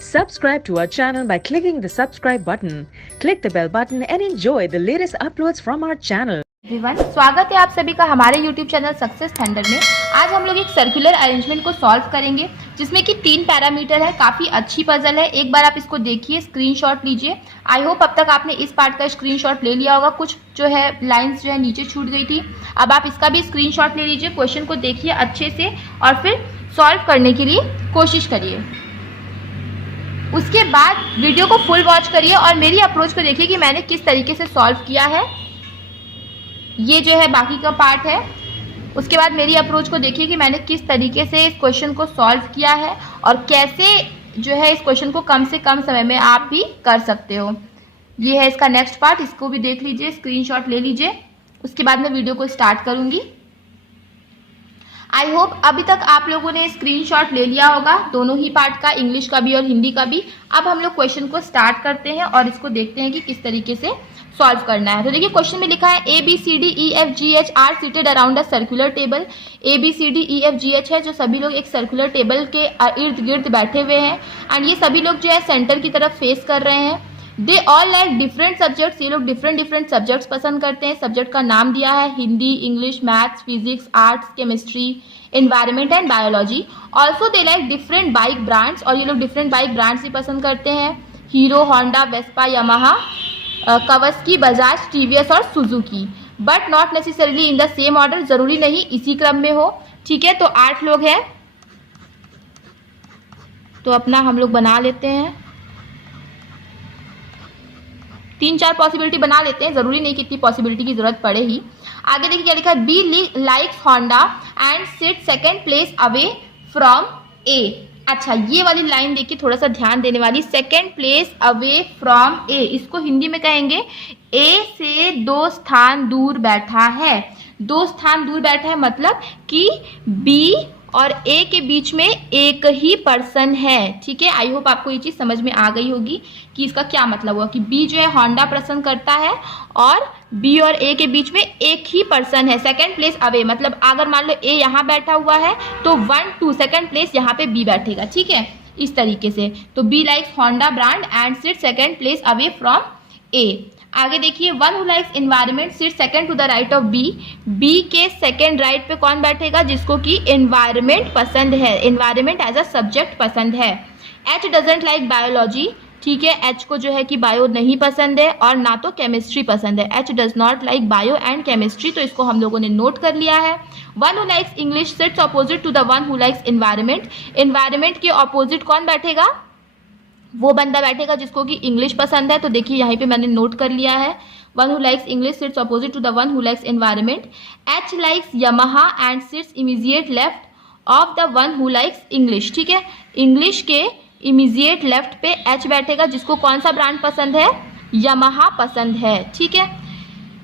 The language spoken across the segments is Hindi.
Subscribe to our channel by clicking the subscribe button. Click the bell button and enjoy the latest uploads from our channel. Everyone, स्वागत है आप सभी का हमारे YouTube चैनल सक्सेस थंडर में। आज हम लोग एक सर्कुलर अरेंजमेंट को सॉल्व करेंगे जिसमें कि 3 पैरामीटर है। काफ़ी अच्छी पजल है, एक बार आप इसको देखिए, स्क्रीनशॉट लीजिए। आई होप अब तक आपने इस पार्ट का स्क्रीनशॉट ले लिया होगा। कुछ जो है लाइंस जो है नीचे छूट गई थी, अब आप इसका भी स्क्रीनशॉट ले लीजिए। क्वेश्चन को देखिए अच्छे से और फिर सॉल्व करने के लिए कोशिश करिए। उसके बाद वीडियो को फुल वॉच करिए और मेरी अप्रोच को देखिए कि मैंने किस तरीके से सॉल्व किया है। ये जो है बाकी का पार्ट है। उसके बाद मेरी अप्रोच को देखिए कि मैंने किस तरीके से इस क्वेश्चन को सॉल्व किया है और कैसे जो है इस क्वेश्चन को कम से कम समय में आप भी कर सकते हो। ये है इसका नेक्स्ट पार्ट, इसको भी देख लीजिए, स्क्रीनशॉट ले लीजिए। उसके बाद मैं वीडियो को स्टार्ट करूंगी। आई होप अभी तक आप लोगों ने स्क्रीनशॉट ले लिया होगा, दोनों ही पार्ट का, इंग्लिश का भी और हिंदी का भी। अब हम लोग क्वेश्चन को स्टार्ट करते हैं और इसको देखते हैं कि किस तरीके से सॉल्व करना है। तो देखिए क्वेश्चन में लिखा है ABCDEFGH are seated around a circular table. ABCDEFGH है जो सभी लोग एक सर्कुलर टेबल के इर्द गिर्द बैठे हुए हैं एंड ये सभी लोग जो है सेंटर की तरफ फेस कर रहे हैं। They all like different subjects, ये लोग डिफरेंट सब्जेक्ट्स पसंद करते हैं। सब्जेक्ट का नाम दिया है Hindi, English, maths, physics, arts, chemistry, environment and biology. Also they like different bike brands, और ये लोग डिफरेंट बाइक ब्रांड्स भी पसंद करते हैं। Hero, Honda, Vespa, Yamaha, Kawasaki, Bajaj, TVS और Suzuki. But not necessarily in the same order, जरूरी नहीं इसी क्रम में हो। ठीक है, तो 8 लोग हैं तो अपना हम लोग बना लेते हैं। 3-4 पॉसिबिलिटी बना लेते हैं, जरूरी नहीं कि इतनी पॉसिबिलिटी की जरूरत पड़े ही। आगे देखिए क्या लिखा है, B likes Honda and sit second place away from A. अच्छा, ये वाली लाइन देखिए, थोड़ा सा ध्यान देने वाली। सेकंड प्लेस अवे फ्रॉम ए, इसको हिंदी में कहेंगे ए से 2 स्थान दूर बैठा है। 2 स्थान दूर बैठा है मतलब कि बी और ए के बीच में एक ही पर्सन है। ठीक है, आई होप आपको ये चीज समझ में आ गई होगी कि इसका क्या मतलब हुआ कि बी जो है होंडा पसंद करता है और बी और ए के बीच में एक ही पर्सन है। सेकंड प्लेस अवे मतलब अगर मान लो ए यहाँ बैठा हुआ है तो 1 2 सेकंड प्लेस यहाँ पे बी बैठेगा। ठीक है, इस तरीके से। तो B likes Honda brand and sit second place away from A. आगे देखिए, one who likes environment sit second to the right of B. B के सेकंड राइट पे कौन बैठेगा? जिसको कि एनवायरमेंट पसंद है, एनवायरमेंट एज अ सब्जेक्ट पसंद है। H doesn't like biology. ठीक है, एच को जो है कि बायो नहीं पसंद है और ना तो केमिस्ट्री पसंद है। H does not like bio and chemistry, तो इसको हम लोगों ने नोट कर लिया है। One who likes English sits opposite to the one who likes environment. Environment के ऑपोजिट कौन बैठेगा? वो बंदा बैठेगा जिसको कि इंग्लिश पसंद है। तो देखिए यहाँ पे मैंने नोट कर लिया है, one who likes English sits opposite to the one who likes environment. H likes Yamaha and sits immediate left of the one who likes English. ठीक है, इंग्लिश के इमीडिएट लेफ्ट पे एच बैठेगा जिसको कौन सा ब्रांड पसंद है? यामाहा पसंद है। ठीक है,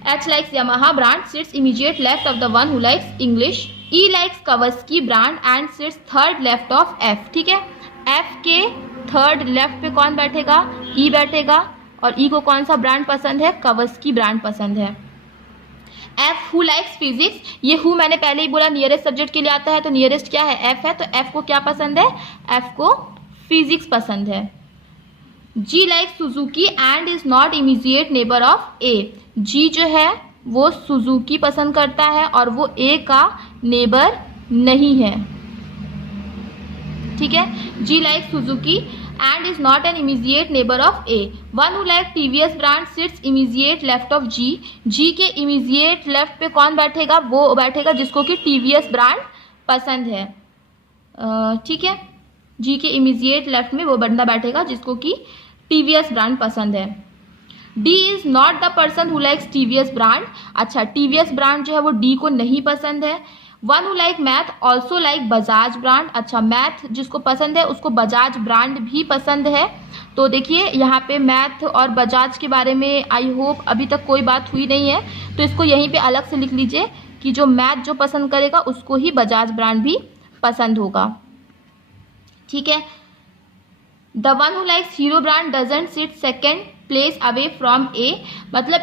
H likes Yamaha brand sits immediate left of the one who likes English. E likes Kawasaki brand and seats third left of F. ठीक है, एफ के थर्ड लेफ्ट पे कौन बैठेगा? ई बैठेगा, और ई को कौन सा ब्रांड पसंद है? कवासाकी ब्रांड पसंद है। एफ हु लाइक्स फिजिक्स, ये हु मैंने पहले ही बोला नियरेस्ट सब्जेक्ट के लिए आता है, तो नियरेस्ट क्या है? एफ है, तो एफ को क्या पसंद है? एफ को फिजिक्स पसंद है। G likes Suzuki and is not immediate neighbour of A. G जो है वो सुजुकी पसंद करता है और वो ए का नेबर नहीं है। ठीक है, G likes Suzuki and is not an immediate neighbour of A. One who like TVS brand sits immediate left of G. G के इमीडिएट लेफ्ट पे कौन बैठेगा? वो बैठेगा जिसको कि टीवीएस ब्रांड पसंद है। ठीक है, जी के इमीडिएट लेफ्ट में वो बंदा बैठेगा जिसको कि टीवीएस ब्रांड पसंद है। D is not the person who likes TVS brand. अच्छा, टीवीएस ब्रांड जो है वो डी को नहीं पसंद है। One who like math also like Bajaj brand. अच्छा, मैथ जिसको पसंद है उसको बजाज ब्रांड भी पसंद है। तो देखिए यहाँ पे मैथ और बजाज के बारे में आई होप अभी तक कोई बात हुई नहीं है, तो इसको यहीं पे अलग से लिख लीजिए कि जो मैथ जो पसंद करेगा उसको ही बजाज ब्रांड भी पसंद होगा। ठीक है, the one who likes Hero brand doesn't sit second place away from A, मतलब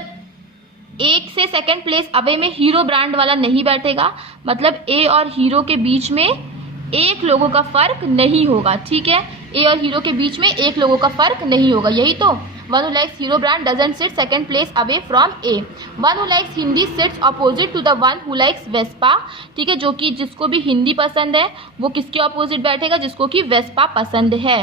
एक से सेकंड प्लेस अवे में हीरो ब्रांड वाला नहीं बैठेगा, मतलब ए और हीरो के बीच में एक लोगों का फर्क नहीं होगा, ठीक है। ए और हीरो के बीच में एक लोगों का फर्क नहीं होगा, यही तो। One who likes Hero brand doesn't sit second place away from A. One who likes Hindi sits opposite to the one who likes Vespa, ठीक है। जो कि जिसको भी हिंदी पसंद है वो किसके अपोजिट बैठेगा, जिसको कि वेस्पा पसंद है।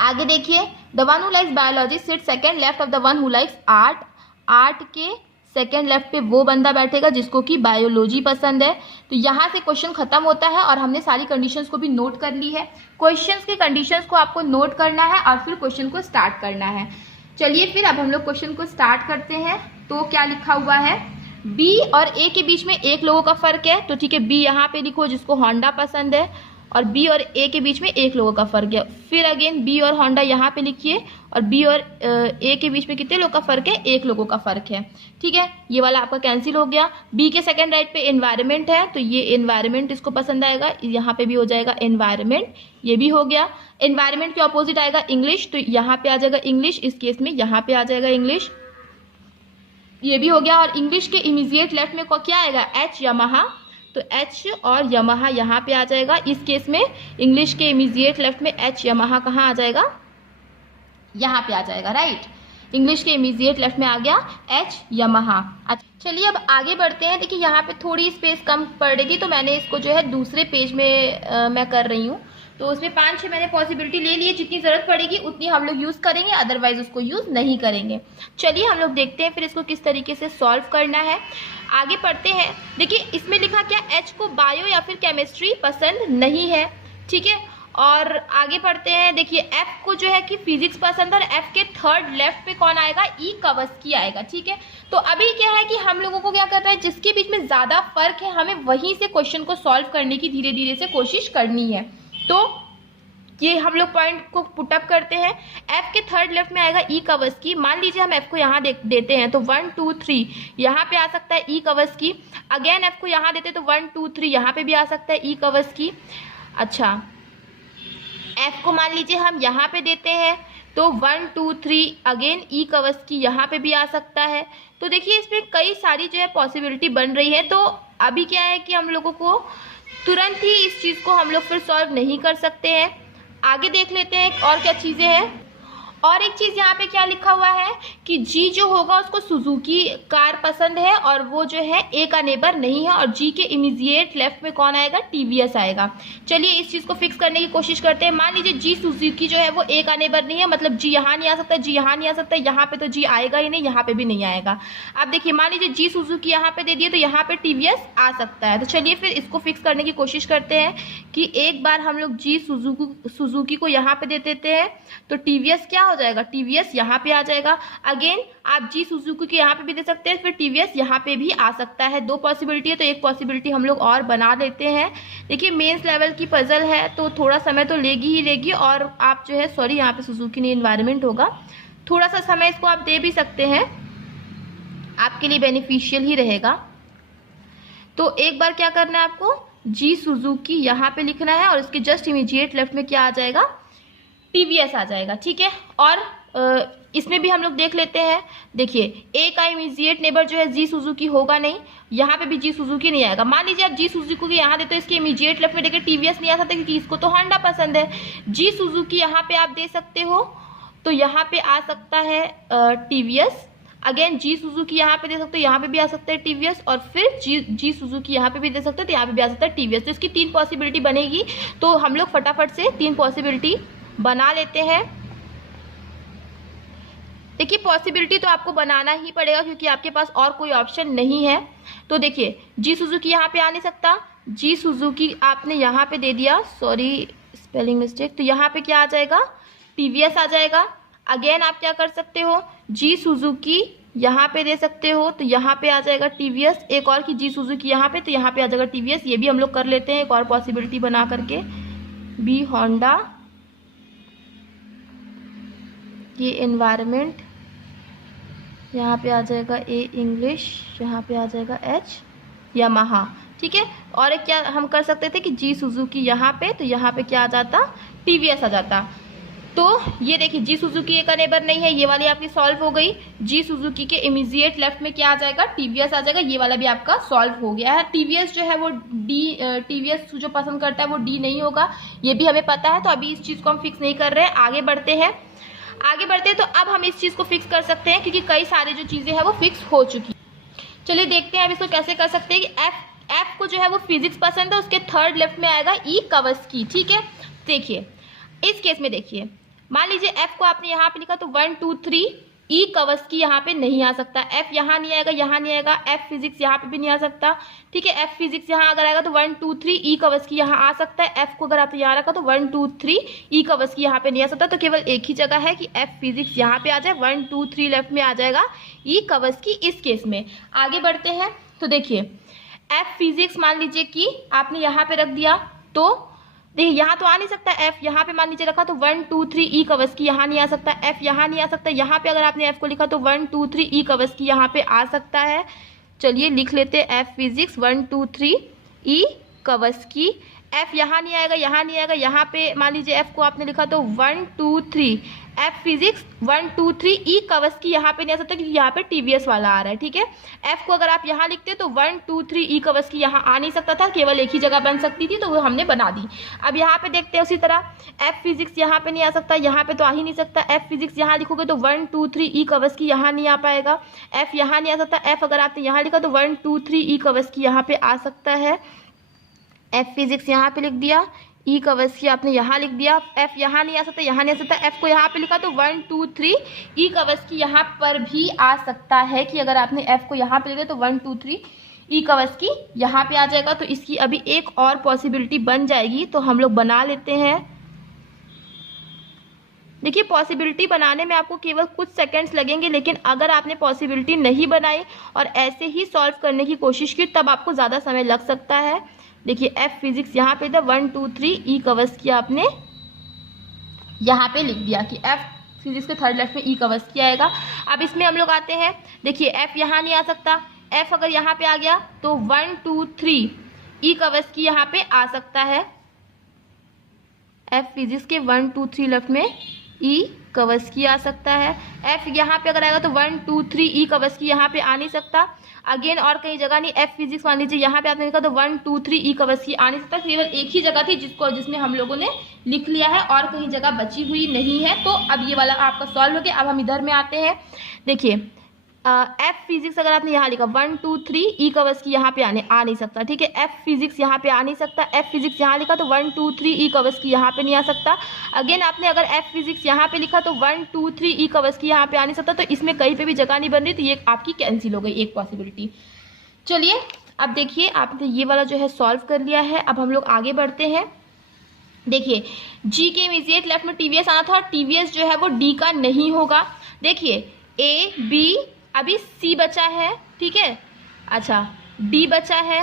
आगे देखिए, the one who likes biology sit second left of the one who likes art. Art के सेकेंड लेफ्ट पे वो बंदा बैठेगा जिसको कि बायोलॉजी पसंद है। तो यहाँ से क्वेश्चन खत्म होता है और हमने सारी कंडीशंस को भी नोट कर ली है। क्वेश्चंस की कंडीशंस को आपको नोट करना है और फिर क्वेश्चन को स्टार्ट करना है। चलिए फिर अब हम लोग क्वेश्चन को स्टार्ट करते हैं। तो क्या लिखा हुआ है, बी और ए के बीच में एक लोगों का फर्क है, तो ठीक है बी यहाँ पे लिखो जिसको होंडा पसंद है, और बी और ए के बीच में एक लोगों का फर्क है। फिर अगेन बी और होंडा यहाँ पे लिखिए, और बी और ए के बीच में कितने लोगों का फर्क है, एक लोगों का फर्क है, ठीक है। ये वाला आपका कैंसिल हो गया। बी के सेकंड राइट पे एनवायरनमेंट है, तो ये एनवायरनमेंट इसको पसंद आएगा, यहाँ पे भी हो जाएगा एनवायरनमेंट, ये भी हो गया। एनवायरनमेंट के ऑपोजिट आएगा इंग्लिश, तो यहाँ पे आ जाएगा इंग्लिश, इस केस में यहाँ पे आ जाएगा इंग्लिश, ये भी हो गया। और इंग्लिश के इमीडिएट लेफ्ट में क्या आएगा, एच यामाहा, तो एच और यामाहा यहाँ पे आ जाएगा। इस केस में इंग्लिश के इमीडिएट लेफ्ट में एच यामाहा कहाँ आ जाएगा, यहाँ पे आ जाएगा, राइट। इंग्लिश के इमीडिएट लेफ्ट में आ गया एच यामाहा। अच्छा चलिए अब आगे बढ़ते हैं। देखिए यहाँ पे थोड़ी स्पेस कम पड़ेगी, तो मैंने इसको जो है दूसरे पेज में मैं कर रही हूँ। तो उसमें 5-6 मैंने पॉसिबिलिटी ले ली है, जितनी जरूरत पड़ेगी उतनी हम लोग यूज करेंगे, अदरवाइज उसको यूज नहीं करेंगे। चलिए हम लोग देखते हैं फिर इसको किस तरीके से सॉल्व करना है। आगे पढ़ते हैं। देखिए इसमें लिखा क्या, एच को बायो या फिर केमिस्ट्री पसंद नहीं है, ठीक है। और आगे पढ़ते हैं। देखिए एफ को जो है कि फिजिक्स पसंद है, और एफ के थर्ड लेफ्ट पे कौन आएगा, ई कवस्की आएगा, ठीक है। तो अभी क्या है कि हम लोगों को क्या करना है, जिसके बीच में ज्यादा फर्क है हमें वहीं से क्वेश्चन को सॉल्व करने की धीरे धीरे से कोशिश करनी है। तो ये हम लोग पॉइंट को पुटअप करते हैं। एफ के थर्ड लेफ्ट में आएगा ई कवस्की। मान लीजिए हम एफ को यहाँ देते हैं, तो 1 2 3 यहाँ पे आ सकता है ई कवस्की। अगेन एफ को यहाँ देते तो 1 2 3 यहाँ पे भी आ सकता है ई कवस्की। अच्छा एफ को मान लीजिए हम यहाँ पे देते हैं, तो 1 2 3 अगेन ई कवस्की यहाँ पे भी आ सकता है। तो देखिए इसमें कई सारी जो है पॉसिबिलिटी बन रही है। तो अभी क्या है कि हम लोगों को तुरंत ही इस चीज़ को हम लोग फिर सॉल्व नहीं कर सकते हैं। आगे देख लेते हैं और क्या चीज़ें हैं। और एक चीज़ यहाँ पे क्या लिखा हुआ है कि जी जो होगा उसको सुजुकी कार पसंद है, और वो जो है ए का नेबर नहीं है, और जी के इमीडिएट लेफ्ट में कौन आएगा, टीवीएस आएगा। चलिए इस चीज़ को फिक्स करने की कोशिश करते हैं। मान लीजिए जी सुजुकी जो है वो ए का नेबर नहीं है, मतलब जी यहाँ नहीं आ सकता, जी यहाँ नहीं आ सकता, यहाँ पे तो जी आएगा ही नहीं, यहाँ पे भी नहीं आएगा। अब देखिए मान लीजिए जी सुजुकी यहाँ पे दे दिए, तो यहाँ पे टीवीएस आ सकता है। तो चलिए फिर इसको फिक्स करने की कोशिश करते हैं कि एक बार हम लोग जी सुजुकी को यहाँ पे दे देते हैं, तो टीवीएस क्या हो जाएगा, टीवीएस यहाँ पे आ जाएगा। अगेन आप जी सुजुकी के यहाँ पे भी दे सकते हैं, फिर टीवीएस यहाँ पे भी आ सकता है। 2 पॉसिबिलिटी है, तो एक पॉसिबिलिटी हम लोग और बना लेते हैं। देखिए मेंस लेवल की पजल है, तो थोड़ा समय तो लेगी ही लेगी, और आप जो है सॉरी यहाँ पे सुजुकी नहीं एनवायरनमेंट होगा, थोड़ा सा समय इसको आप दे भी सकते हैं, आपके लिए बेनिफिशियल ही रहेगा। तो एक बार क्या करना है आपको, जी सुजुकी यहाँ पे लिखना है, और इसके जस्ट इमीडिएट लेफ्ट में क्या आ जाएगा, टीवीएस आ जाएगा, ठीक है। और इसमें भी हम लोग देख लेते हैं। देखिए ए का इमीडिएट नेबर जो है जी सुजुकी होगा नहीं, यहाँ पे भी जी सुजुकी नहीं आएगा। मान लीजिए आप जी सुजुकी को यहाँ देते हो, इसके इमीडिएट लेफ्ट में देखिए टीवीएस नहीं आ सकता, क्योंकि इसको तो होंडा पसंद है। जी सुजुकी यहाँ पे आप दे सकते हो, तो यहाँ पे आ सकता है टीवीएस। अगेन जी सुजुकी यहाँ पे दे सकते हो, यहाँ पे भी आ सकता है टीवीएस, और फिर जी सुजुकी यहाँ पे भी दे सकते हो, तो यहाँ पे भी आ सकता है टीवीएस। तो इसकी 3 पॉसिबिलिटी बनेगी। तो हम लोग फटाफट से 3 पॉसिबिलिटी बना लेते हैं। देखिए पॉसिबिलिटी तो आपको बनाना ही पड़ेगा, क्योंकि आपके पास और कोई ऑप्शन नहीं है। तो देखिए जी सुजुकी यहाँ पे आ नहीं सकता, जी सुजुकी आपने यहाँ पे दे दिया, सॉरी स्पेलिंग मिस्टेक, तो यहाँ पे क्या आ जाएगा, टीवीएस आ जाएगा। अगेन आप क्या कर सकते हो, जी सुजुकी यहाँ पे दे सकते हो, तो यहाँ पे आ जाएगा टीवीएस। एक और की जी सुजुकी यहाँ पे, तो यहाँ पे आ जाएगा टीवीएस। ये भी हम लोग कर लेते हैं एक और पॉसिबिलिटी बना करके, बी होंडा, ये एनवायरनमेंट, यहाँ पे आ जाएगा ए इंग्लिश, यहाँ पे आ जाएगा एच यामाहा, ठीक है। और एक क्या हम कर सकते थे कि जी सुजुकी यहाँ पे, तो यहाँ पे क्या आ जाता, टीवीएस आ जाता। तो ये देखिए जी सुजुकी एक नेबर नहीं है, ये वाली आपकी सॉल्व हो गई। जी सुजुकी के इमीडिएट लेफ्ट में क्या आ जाएगा, टीवीएस आ जाएगा, ये वाला भी आपका सॉल्व हो गया है। टीवीएस जो है वो डी, टीवीएस जो पसंद करता है वो डी नहीं होगा, ये भी हमें पता है। तो अभी इस चीज को हम फिक्स नहीं कर रहे हैं, आगे बढ़ते हैं। तो अब हम इस चीज को फिक्स कर सकते हैं क्योंकि कई सारी जो चीजें हैं वो फिक्स हो चुकी। चलिए देखते हैं अब इसको कैसे कर सकते हैं कि एफ को जो है वो फिजिक्स पसंद है, उसके थर्ड लेफ्ट में आएगा ई कवस्की। ठीक है, देखिए इस केस में देखिए, मान लीजिए एफ को आपने यहाँ पे लिखा तो 1 2 3 ई कवस्की यहाँ पे नहीं आ सकता, एफ यहाँ नहीं आएगा, यहाँ नहीं आएगा, एफ फिजिक्स यहाँ पे भी नहीं आ सकता। ठीक है, एफ फिजिक्स यहाँ अगर आएगा तो 1 2 3 ई कवस्की यहाँ आ सकता है। एफ को अगर आपने यहाँ रखा तो 1 2 3 ई कवस्की यहाँ पे नहीं आ सकता। तो केवल एक ही जगह है कि एफ फिजिक्स यहाँ पे आ जाए, 1 2 3 लेफ्ट में आ जाएगा ई कवस्की इस केस में। आगे बढ़ते हैं तो देखिए एफ फिजिक्स मान लीजिए कि आपने यहाँ पे रख दिया, तो देखिए यहाँ तो आ नहीं सकता, एफ यहाँ पे मान लीजिए रखा तो 1 2 3 ई कवस्की यहाँ नहीं आ सकता, एफ यहाँ नहीं आ सकता। यहाँ पे अगर आपने एफ को लिखा तो 1 2 3 ई कवस्की यहाँ पे आ सकता है। चलिए लिख लेते हैं एफ फिजिक्स 1 2 3 ई कवस्की। एफ यहाँ नहीं आएगा, यहाँ नहीं आएगा, यहाँ पे मान लीजिए एफ को आपने लिखा तो 1 2 3 एफ फिजिक्स 1 2 3 ई कवस्की यहाँ पे नहीं आ सकता क्योंकि यहाँ पे टीवीएस वाला आ रहा है। ठीक है, एफ को अगर आप यहाँ लिखते तो 1 2 3 ई कवस्की यहाँ आ नहीं सकता था, केवल एक ही जगह बन सकती थी, तो वो हमने बना दी। अब यहाँ पे देखते हैं उसी तरह एफ फिजिक्स यहाँ पे नहीं आ सकता, यहाँ पे तो आ ही नहीं सकता। एफ फिजिक्स यहाँ लिखोगे तो 1 2 3 ई कवस्की यहाँ नहीं आ पाएगा, एफ यहाँ नहीं आ सकता। एफ अगर आपने यहाँ लिखा तो 1 2 3 ई कवस्की यहाँ पे आ सकता है। एफ फिजिक्स यहाँ पे लिख दिया, ई कवस्की आपने यहाँ लिख दिया। एफ यहाँ नहीं आ सकता, यहाँ नहीं आ सकता। एफ को यहाँ पे लिखा तो 1 2 3 ई कवस्की यहाँ पर भी आ सकता है कि अगर आपने एफ को यहाँ पे लिखा तो 1 2 3 ई कवस्की यहाँ पे आ जाएगा। तो इसकी अभी एक और पॉसिबिलिटी बन जाएगी, तो हम लोग बना लेते हैं। देखिए पॉसिबिलिटी बनाने में आपको केवल कुछ सेकंड्स लगेंगे, लेकिन अगर आपने पॉसिबिलिटी नहीं बनाई और ऐसे ही सॉल्व करने की कोशिश की तब आपको ज़्यादा समय लग सकता है। देखिए एफ फिजिक्स यहाँ पे था 1 2 3 ई कवस्की आपने यहाँ पे लिख दिया कि एफ फिजिक्स के थर्ड लेफ्ट में ई कवस्की आएगा। अब इसमें हम लोग आते हैं, देखिए एफ यहाँ नहीं आ सकता, एफ अगर यहाँ पे आ गया तो 1 2 3 ई कवस्की यहाँ पे आ सकता है। एफ फिजिक्स के 1 2 3 लेफ्ट में ई कवस्की आ सकता है। एफ यहाँ पे अगर आएगा तो 1 2 3 ई कवस्की यहाँ पे आ नहीं सकता। अगेन और कहीं जगह नहीं, एफ फिजिक्स मान लीजिए यहाँ पे आपने लिखा तो 1 2 3 ई कवस्की आ नहीं सकता, केवल एक ही जगह थी जिसमें हम लोगों ने लिख लिया है और कहीं जगह बची हुई नहीं है। तो अब ये वाला आपका सॉल्व हो गया। अब हम इधर में आते हैं, देखिए एफ फिजिक्स अगर आपने यहाँ लिखा 1 2 3 ई कवस्की यहाँ पे आ नहीं सकता। ठीक है, एफ फिजिक्स यहाँ पे आ नहीं सकता। एफ फिजिक्स यहाँ लिखा तो 1 2 3 ई कवस्की यहाँ पे नहीं आ सकता। अगेन आपने अगर एफ फिजिक्स यहाँ पे लिखा तो 1 2 3 ई कवस्की यहाँ पे आ नहीं सकता, तो इसमें कहीं पे भी जगह नहीं बन रही, तो ये आपकी कैंसिल हो गई एक पॉसिबिलिटी। चलिए अब देखिए आपने ये वाला जो है सॉल्व कर लिया है। अब हम लोग आगे बढ़ते हैं। देखिए जी के इमीडिएट लेफ्ट में टीवीएस आना था और टीवीएस जो है वो डी का नहीं होगा। देखिए ए बी, अभी सी बचा है, ठीक है, अच्छा डी बचा है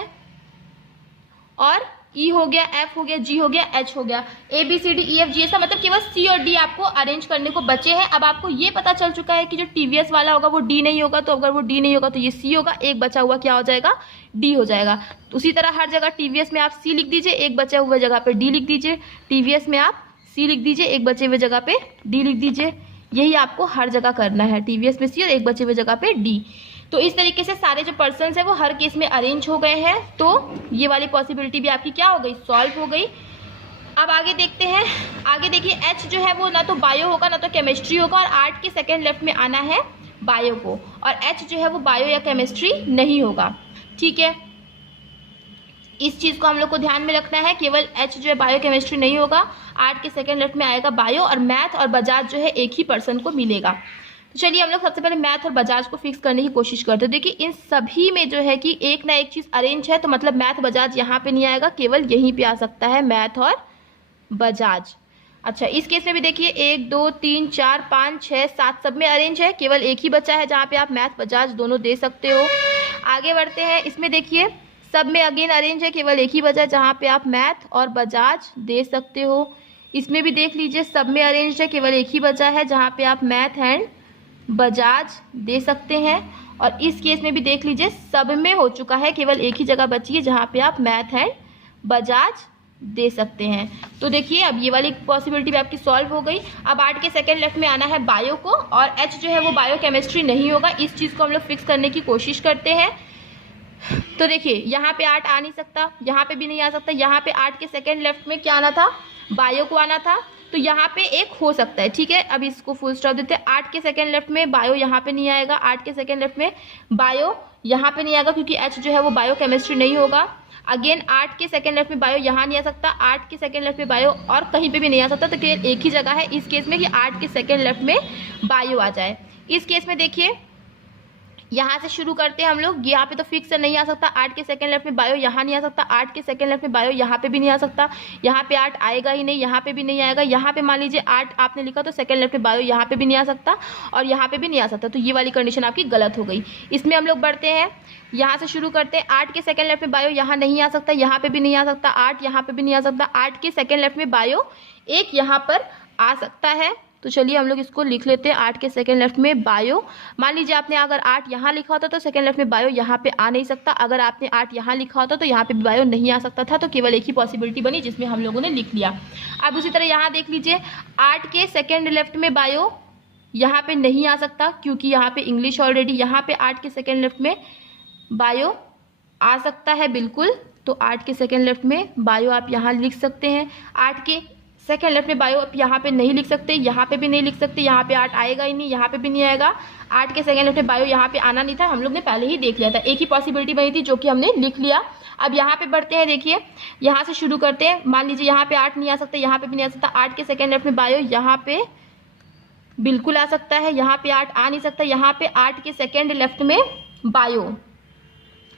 और ई हो गया, एफ हो गया, जी हो गया, एच हो गया, A B C D E F G, ऐसा मतलब केवल सी और डी आपको अरेंज करने को बचे हैं। अब आपको ये पता चल चुका है कि जो टीवीएस वाला होगा वो डी नहीं होगा, तो अगर वो डी नहीं होगा तो ये सी होगा, एक बचा हुआ क्या हो जाएगा, डी हो जाएगा। उसी तरह हर जगह टीवीएस में आप सी लिख दीजिए, एक बचे हुए जगह पे डी लिख दीजिए, टीवीएस में आप सी लिख दीजिए, एक बचे हुए जगह पे डी लिख दीजिए। यही आपको हर जगह करना है, टीवीएस में सी और एक बचे हुए जगह पे डी। तो इस तरीके से सारे जो पर्सन्स हैं वो हर केस में अरेंज हो गए हैं। तो ये वाली पॉसिबिलिटी भी आपकी क्या हो गई, सॉल्व हो गई। अब आगे देखते हैं। आगे देखिए एच जो है वो ना तो बायो होगा ना तो केमिस्ट्री होगा, और आर्ट के सेकेंड लेफ्ट में आना है बायो को, और एच जो है वो बायो या केमिस्ट्री नहीं होगा। ठीक है, इस चीज को हम लोग को ध्यान में रखना है, केवल एच जो है बायो केमिस्ट्री नहीं होगा, आर्ट के सेकेंड लेफ्ट में आएगा बायो, और मैथ और बजाज जो है एक ही पर्सन को मिलेगा। तो चलिए हम लोग सबसे पहले मैथ और बजाज को फिक्स करने की कोशिश करते हैं। देखिए इन सभी में जो है कि एक ना एक चीज अरेंज है, तो मतलब मैथ बजाज यहाँ पे नहीं आएगा, केवल यहीं पे आ सकता है मैथ और बजाज। अच्छा इस केस में भी देखिए 1 2 3 4 5 6 7 सब में अरेंज है, केवल एक ही बचा है जहाँ पे आप मैथ बजाज दोनों दे सकते हो। आगे बढ़ते हैं, इसमें देखिए सब में अगेन अरेंज है, केवल एक ही बचा है जहाँ पे आप मैथ और बजाज दे सकते हो। इसमें भी देख लीजिए सब में अरेंज है, केवल एक ही बचा है जहाँ पे आप मैथ एंड बजाज दे सकते हैं। और इस केस में भी देख लीजिए सब में हो चुका है, केवल एक ही जगह बची है जहाँ पे आप मैथ एंड बजाज दे सकते हैं। तो देखिए अब ये वाली पॉसिबिलिटी भी आपकी सॉल्व हो गई। अब 8 के सेकेंड लेफ्ट में आना है बायो को, और H जो है वो बायो केमिस्ट्री नहीं होगा। इस चीज़ को हम लोग फिक्स करने की कोशिश करते हैं। तो देखिए यहाँ पे 8 आ नहीं सकता, यहाँ पे भी नहीं आ सकता। यहाँ पे 8 के सेकेंड लेफ्ट में क्या आना था, बायो को आना था। तो यहाँ पे एक हो सकता है, ठीक है। अब इसको फुल स्टॉप देते हैं। 8 के सेकेंड लेफ्ट में बायो यहाँ पे नहीं आएगा, 8 के सेकेंड लेफ्ट में बायो यहाँ पे नहीं आएगा, क्योंकि H जो है वो बायो केमिस्ट्री नहीं होगा। अगेन 8 के सेकेंड लेफ्ट में बायो यहाँ नहीं आ सकता, 8 के सेकेंड लेफ्ट में बायो और कहीं पे भी नहीं आ सकता। तो केवल एक ही जगह है इस केस में कि 8 के सेकेंड लेफ्ट में बायो आ जाए। इस केस में देखिए यहाँ से शुरू करते हैं हम लोग। यहाँ पे तो फिक्स नहीं आ सकता, 8 के सेकेंड लेफ्ट में बायो यहाँ नहीं आ सकता, 8 के सेकेंड लेफ्ट में बायो यहाँ पे भी नहीं आ सकता, यहाँ पे 8 आएगा ही नहीं, यहाँ पे भी नहीं आएगा। यहाँ पे मान लीजिए 8 आपने लिखा तो सेकेंड लेफ्ट में बायो यहाँ पे भी नहीं आ सकता और यहाँ पे भी नहीं आ सकता। तो ये वाली कंडीशन आपकी गलत हो गई। इसमें हम लोग बढ़ते हैं, यहाँ से शुरू करते हैं। 8 के सेकेंड लेफ्ट में बायो यहाँ नहीं आ सकता, यहाँ पे भी नहीं आ सकता, 8 यहाँ पे भी नहीं आ सकता। 8 के सेकेंड लेफ्ट में बायो एक यहाँ पर आ सकता है। तो चलिए हम लोग इसको लिख लेते हैं। 8 के सेकेंड लेफ्ट में बायो, मान लीजिए आपने अगर 8 यहाँ लिखा होता तो सेकेंड लेफ्ट में बायो यहाँ पे आ नहीं सकता। अगर आपने 8 यहाँ लिखा होता तो यहाँ पे भी बायो नहीं आ सकता था। तो केवल एक ही पॉसिबिलिटी बनी जिसमें हम लोगों ने लिख लिया। अब उसी तरह यहाँ देख लीजिए, 8 के सेकेंड लेफ्ट में बायो यहाँ पे नहीं आ सकता, क्योंकि यहाँ पे इंग्लिश ऑलरेडी। यहाँ पे 8 के सेकेंड लेफ्ट में बायो आ सकता है बिल्कुल। तो 8 के सेकेंड लेफ्ट में बायो आप यहाँ लिख सकते हैं। 8 के सेकेंड लेफ्ट में बायो आप यहाँ पे नहीं लिख सकते, यहाँ पे भी नहीं लिख सकते, यहाँ पे 8 आएगा ही नहीं, यहाँ पे भी नहीं आएगा। 8 के सेकेंड लेफ्ट में बायो यहाँ पे आना नहीं था, हम लोग ने पहले ही देख लिया था। एक ही पॉसिबिलिटी बनी थी जो कि हमने लिख लिया। अब यहाँ पे बढ़ते हैं, देखिए यहाँ से शुरू करते हैं। मान लीजिए यहाँ पे 8 नहीं आ सकता, यहाँ पे भी नहीं आ सकता। 8 के सेकेंड लेफ्ट में बायो यहाँ पे बिल्कुल आ सकता है, यहाँ पे 8 आ नहीं सकता। यहाँ पे 8 के सेकेंड लेफ्ट में बायो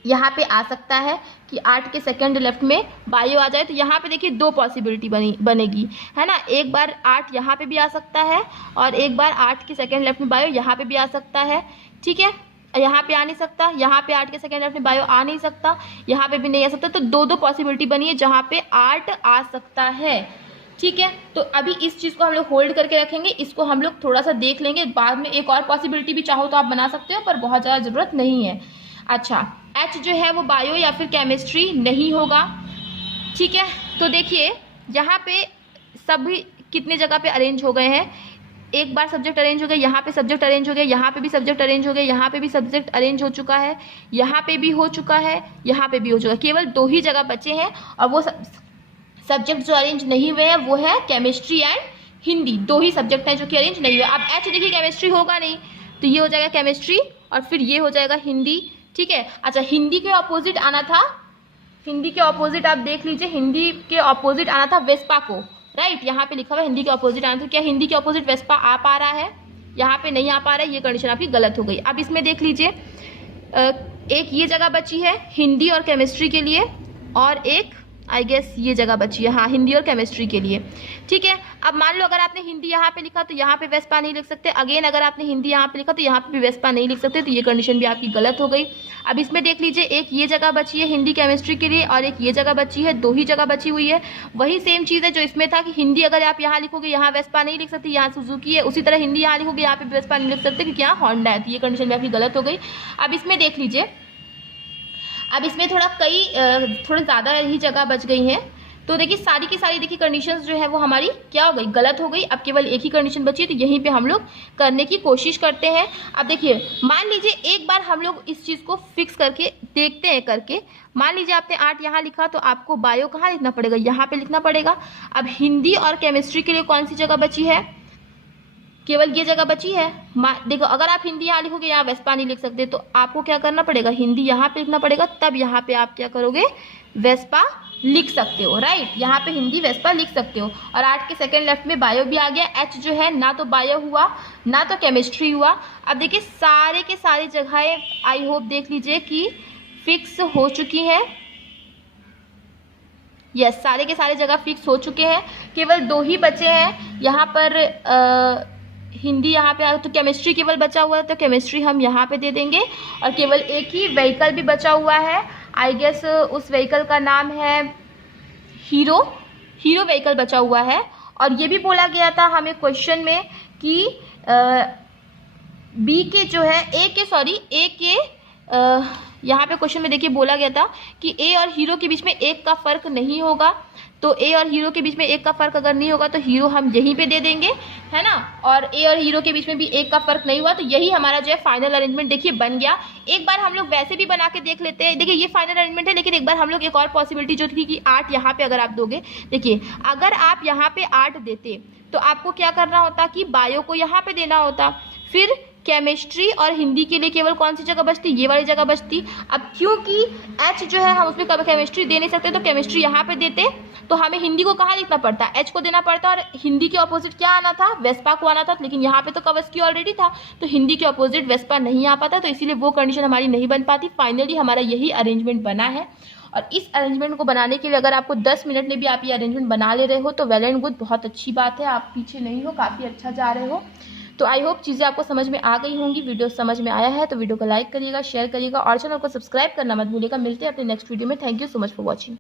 यहाँ पे आ सकता है कि 8 के सेकेंड लेफ्ट में बायो आ जाए। तो यहाँ पे देखिए दो पॉसिबिलिटी बनेगी, है ना। एक बार 8 यहाँ पे भी आ सकता है और एक बार 8 के सेकेंड लेफ्ट में बायो यहाँ पे भी आ सकता है, ठीक है। यहाँ पे आ नहीं सकता, यहाँ पे 8 के सेकेंड लेफ्ट में बायो आ नहीं सकता, यहाँ पे भी नहीं आ सकता। तो दो पॉसिबिलिटी बनी है जहाँ पे 8 आ सकता है, ठीक है। तो अभी इस चीज को हम लोग होल्ड करके रखेंगे, इसको हम लोग थोड़ा सा देख लेंगे। बाद में एक और पॉसिबिलिटी भी चाहो तो आप बना सकते हो, पर बहुत ज्यादा जरूरत नहीं है। अच्छा, H जो है वो बायो या फिर केमिस्ट्री नहीं होगा, ठीक है। तो देखिए यहाँ पे सभी कितने जगह पे अरेंज हो गए हैं। एक बार सब्जेक्ट अरेंज हो गया, यहाँ पे सब्जेक्ट अरेंज हो गया, यहाँ पे भी सब्जेक्ट अरेंज हो गया, यहाँ पे भी सब्जेक्ट अरेंज हो चुका है, यहाँ पे भी हो चुका है, यहाँ पे भी हो चुका है। केवल 2 ही जगह बचे हैं और वो सब्जेक्ट जो अरेंज नहीं हुए हैं वो है chemistry and Hindi. 2 he subject हैं जो कि अरेंज नहीं हुए। अब H देखिए केमिस्ट्री होगा नहीं, तो ये हो जाएगा केमिस्ट्री और फिर ये हो जाएगा हिंदी, ठीक है। अच्छा, हिंदी के ऑपोजिट आना था, हिंदी के ऑपोजिट आप देख लीजिए, हिंदी के ऑपोजिट आना था वेस्पा को, राइट। यहाँ पे लिखा हुआ है हिंदी के ऑपोजिट आना था। क्या हिंदी के ऑपोजिट वेस्पा आ पा रहा है? यहाँ पे नहीं आ पा रहा है, ये कंडीशन आपकी गलत हो गई। अब इसमें देख लीजिए, एक ये जगह बची है हिंदी और केमिस्ट्री के लिए, और एक आई गेस ये जगह बची है, हाँ, हिंदी और केमिस्ट्री के लिए, ठीक है। अब मान लो अगर आपने हिंदी यहाँ पे लिखा तो यहाँ पे वेस्पा नहीं लिख सकते। अगेन अगर आपने हिंदी यहाँ पे लिखा तो यहाँ पे भी वेस्पा नहीं लिख सकते। तो ये कंडीशन भी आपकी गलत हो गई। अब इसमें देख लीजिए, एक ये जगह बची है हिंदी केमिस्ट्री के लिए और एक ये जगह बची है, 2 ही जगह बची हुई है। वही सेम चीज़ है जो इसमें था कि हिंदी अगर आप यहाँ लिखोगे यहाँ वेस्पा नहीं लिख सकते, यहाँ सुजुकी है। उसी तरह हिंदी यहाँ लिखोगे यहाँ पे वेस्पा नहीं लिख सकते क्योंकि यहाँ होंडा है। तो ये कंडीशन भी आपकी गलत हो गई। अब इसमें देख लीजिए, अब इसमें थोड़ा ज़्यादा ही जगह बच गई हैं। तो देखिए सारी की सारी देखिए कंडीशंस जो है वो हमारी क्या हो गई, गलत हो गई। अब केवल एक ही कंडीशन बची है, तो यहीं पे हम लोग करने की कोशिश करते हैं। अब देखिए, मान लीजिए एक बार हम लोग इस चीज़ को फिक्स करके देखते हैं करके। मान लीजिए आपने 8 यहाँ लिखा तो आपको बायो कहाँ लिखना पड़ेगा, यहाँ पे लिखना पड़ेगा। अब हिंदी और केमिस्ट्री के लिए कौन सी जगह बची है? केवल ये जगह बची है। देखो, अगर आप हिंदी यहाँ लिखोगे यहाँ वेस्पा नहीं लिख सकते, तो आपको क्या करना पड़ेगा, हिंदी यहाँ पे लिखना पड़ेगा, तब यहाँ पे आप क्या करोगे, वेस्पा लिख सकते हो, राइट। यहाँ पे हिंदी वेस्पा लिख सकते हो। और 8 के सेकेंड लेफ्ट में बायो भी आ गया। H जो है ना तो बायो हुआ ना तो केमिस्ट्री हुआ। अब देखिए सारे के सारी जगहें आई होप देख लीजिए कि फिक्स हो चुकी है। यस, सारे के सारे जगह फिक्स हो चुके हैं। केवल 2 ही बचे हैं यहाँ पर। हिंदी यहाँ पे आ तो केमिस्ट्री केवल बचा हुआ है, तो केमिस्ट्री हम यहाँ पे दे देंगे। और केवल एक ही व्हीकल भी बचा हुआ है, आई गेस उस व्हीकल का नाम है हीरो व्हीकल बचा हुआ है। और ये भी बोला गया था हमें क्वेश्चन में कि बी के जो है ए के यहाँ पे क्वेश्चन में देखिए बोला गया था कि ए और हीरो के बीच में 1 का फर्क नहीं होगा। तो ए और हीरो के बीच में 1 का फर्क अगर नहीं होगा तो हीरो हम यहीं पे दे देंगे, है ना। और ए और हीरो के बीच में भी 1 का फर्क नहीं हुआ तो यही हमारा जो है फाइनल अरेंजमेंट देखिए बन गया। एक बार हम लोग वैसे भी बना के देख लेते हैं। देखिए ये फाइनल अरेंजमेंट है, लेकिन एक बार हम लोग एक और पॉसिबिलिटी जो थी कि 8 यहाँ पे अगर आप दोगे, देखिए अगर आप यहाँ पे 8 देते तो आपको क्या करना होता कि बायो को यहाँ पे देना होता, फिर केमिस्ट्री और हिंदी के लिए केवल कौन सी जगह बचती, ये वाली जगह बचती। अब क्योंकि एच जो है हम उसमें केमिस्ट्री दे नहीं सकते तो केमिस्ट्री यहाँ पे देते, तो हमें हिंदी को कहाँ लिखना पड़ता, एच को देना पड़ता, और हिंदी के ऑपोजिट क्या आना था, वेस्पा को आना था, लेकिन यहाँ पे तो कवस्की ऑलरेडी था तो हिंदी के ऑपोजिट वेस्पा नहीं आ पाता, तो इसीलिए वो कंडीशन हमारी नहीं बन पाती। फाइनली हमारा यही अरेंजमेंट बना है। और इस अरेंजमेंट को बनाने के लिए अगर आपको 10 मिनट में भी आप ये अरेंजमेंट बना ले रहे हो तो वेल एंड गुड, बहुत अच्छी बात है, आप पीछे नहीं हो, काफ़ी अच्छा जा रहे हो। तो आई होप चीज़ें आपको समझ में आ गई होंगी। वीडियो समझ में आया है तो वीडियो को लाइक करिएगा, शेयर करिएगा और चैनल को सब्सक्राइब करना मत भूलिएगा। मिलते हैं अपने नेक्स्ट वीडियो में। Thank you so much for watching.